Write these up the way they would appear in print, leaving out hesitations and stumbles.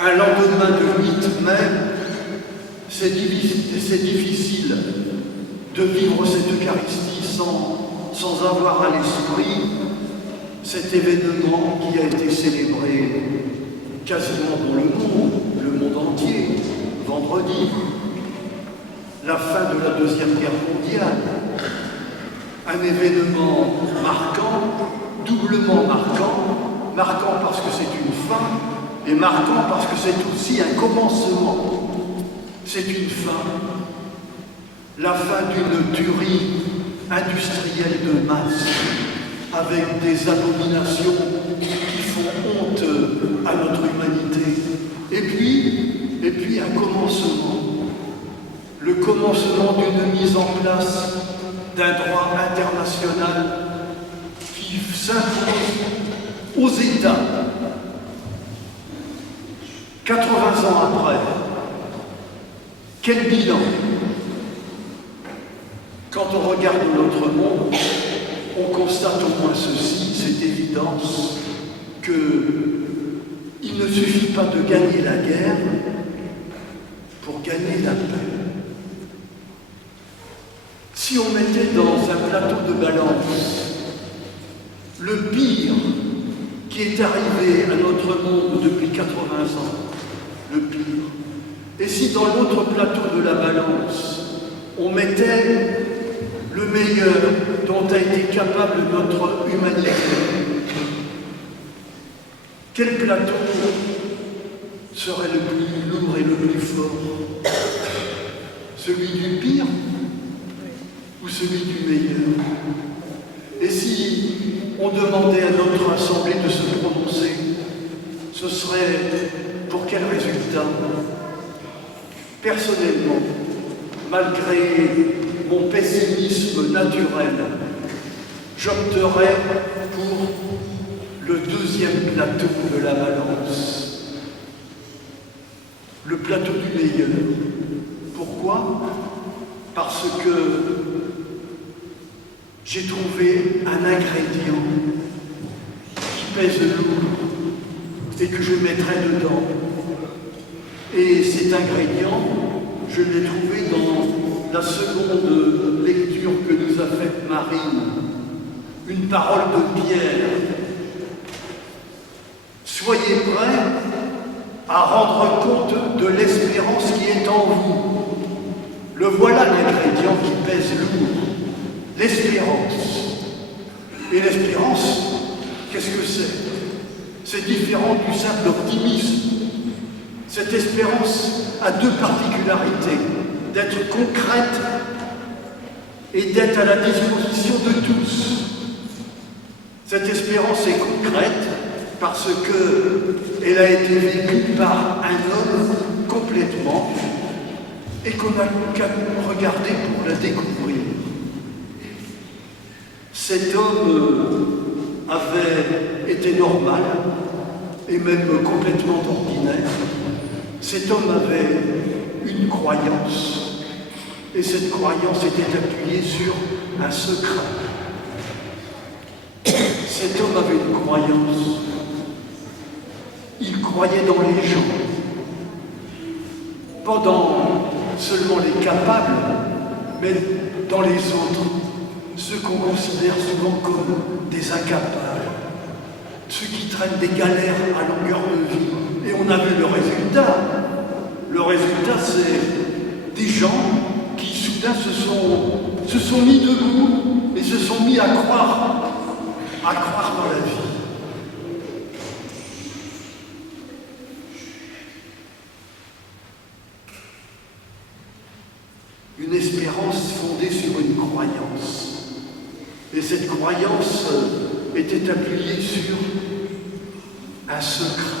un lendemain de 8 mai, c'est difficile de vivre cette Eucharistie sans avoir à l'esprit cet événement qui a été célébré quasiment dans le monde entier, vendredi, la fin de la Deuxième Guerre mondiale, un événement marquant, doublement marquant parce que c'est une fin, et marquant parce que c'est aussi un commencement. C'est une fin, la fin d'une tuerie industrielle de masse, avec des abominations qui font honte à notre humanité. Et puis un commencement, le commencement d'une mise en place d'un droit international qui s'impose aux États. 80 ans après, quel bilan? Quand on regarde notre monde, on constate au moins ceci, cette évidence, qu'il ne suffit pas de gagner la guerre pour gagner la paix. Si on mettait dans un plateau de balance le pire qui est arrivé à notre monde depuis 80 ans, le pire, et si dans l'autre plateau de la balance, on mettait le meilleur dont a été capable notre humanité, quel plateau serait le plus lourd et le plus fort? Celui du pire ou celui du meilleur? Et si on demandait à notre assemblée de se prononcer, ce serait pour quel résultat? Personnellement, malgré mon pessimisme naturel, j'opterais pour le deuxième plateau de la balance, le plateau du meilleur. Pourquoi? Parce que j'ai trouvé un ingrédient qui pèse lourd et que je mettrai dedans. Et cet ingrédient, je l'ai trouvé dans la seconde lecture que nous a faite Marine, une parole de Pierre. Soyez prêts à rendre compte de l'espérance qui est en vous. Le voilà l'ingrédient qui pèse lourd, l'espérance. Et l'espérance, qu'est-ce que c'est? C'est différent du simple optimisme. Cette espérance a deux particularités, d'être concrète et d'être à la disposition de tous. Cette espérance est concrète parce qu'elle a été vécue par un homme complètement et qu'on n'a qu'à regarder pour la découvrir. Cet homme avait été normal et même complètement ordinaire. Cet homme avait une croyance, et cette croyance était appuyée sur un secret. Cet homme avait une croyance. Il croyait dans les gens, pas dans seulement les capables, mais dans les autres, ceux qu'on considère souvent comme des incapables, ceux qui traînent des galères à longueur de vie. Et on a vu le résultat. Le résultat, c'est des gens qui soudain se sont mis debout et se sont mis à croire dans la vie. Une espérance fondée sur une croyance. Et cette croyance était appuyée sur un secret.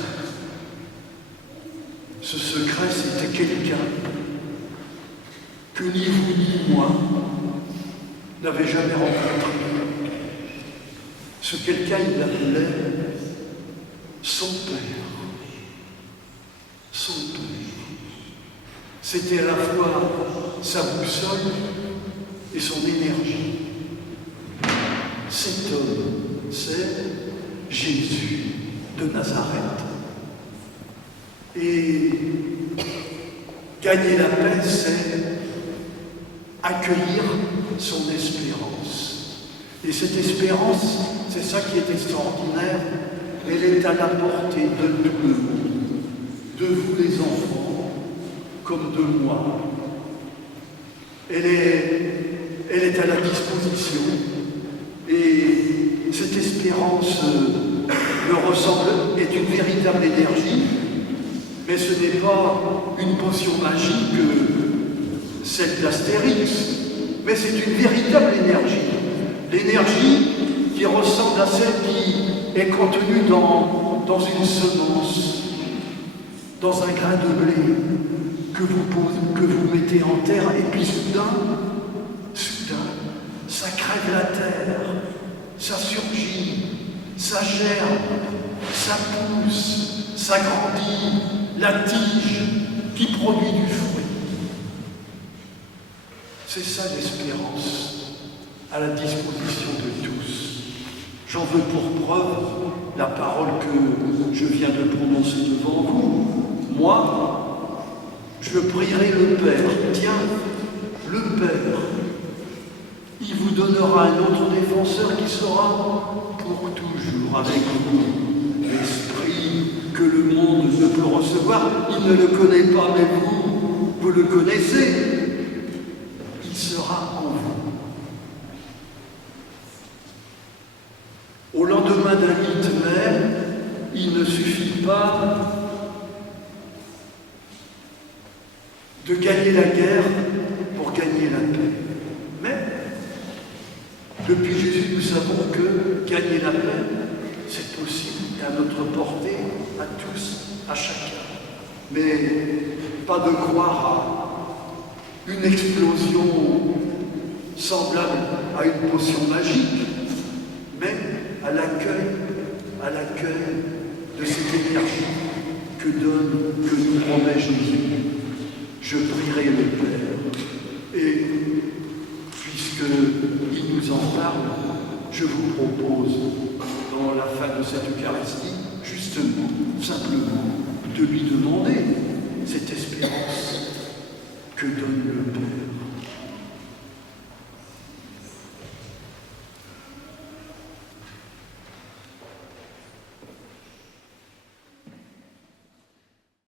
Ce secret, c'était quelqu'un que ni vous ni moi n'avez jamais rencontré. Ce quelqu'un, il l'appelait son Père. Son Père. C'était à la fois sa boussole et son énergie. Cet homme, c'est Jésus de Nazareth. Et gagner la paix, c'est accueillir son espérance. Et cette espérance, c'est ça qui est extraordinaire, elle est à la portée de tout le monde, de vous les enfants, comme de moi. Elle est à la disposition. Et cette espérance me ressemble, est une véritable énergie, mais ce n'est pas une potion magique, celle d'Astérix, mais c'est une véritable énergie. L'énergie qui ressemble à celle qui est contenue dans une semence, dans un grain de blé que vous mettez en terre, et puis soudain, ça crève la terre, ça surgit, ça germe, ça pousse, ça grandit, la tige qui produit du fruit. C'est ça l'espérance, à la disposition de tous. J'en veux pour preuve la parole que je viens de prononcer devant vous. Moi, je prierai le Père. Tiens, le Père, il vous donnera un autre défenseur qui sera pour toujours avec vous. L'Esprit que le monde ne peut recevoir, il ne le connaît pas, mais vous le connaissez. Il sera en vous. Au lendemain d'un itinéraire, il ne suffit pas de gagner la guerre pour gagner la paix. Mais, depuis Jésus, nous savons que gagner la paix, c'est possible et à notre portée, à tous, à chacun. Mais pas de croire à une explosion semblable à une potion magique, mais à l'accueil de cette énergie que nous promet Jésus. Je prierai le Père. Et puisqu'il nous en parle, je vous propose, dans la fin de cette Eucharistie, justement, simplement, de lui demander cette espérance que donne le Père.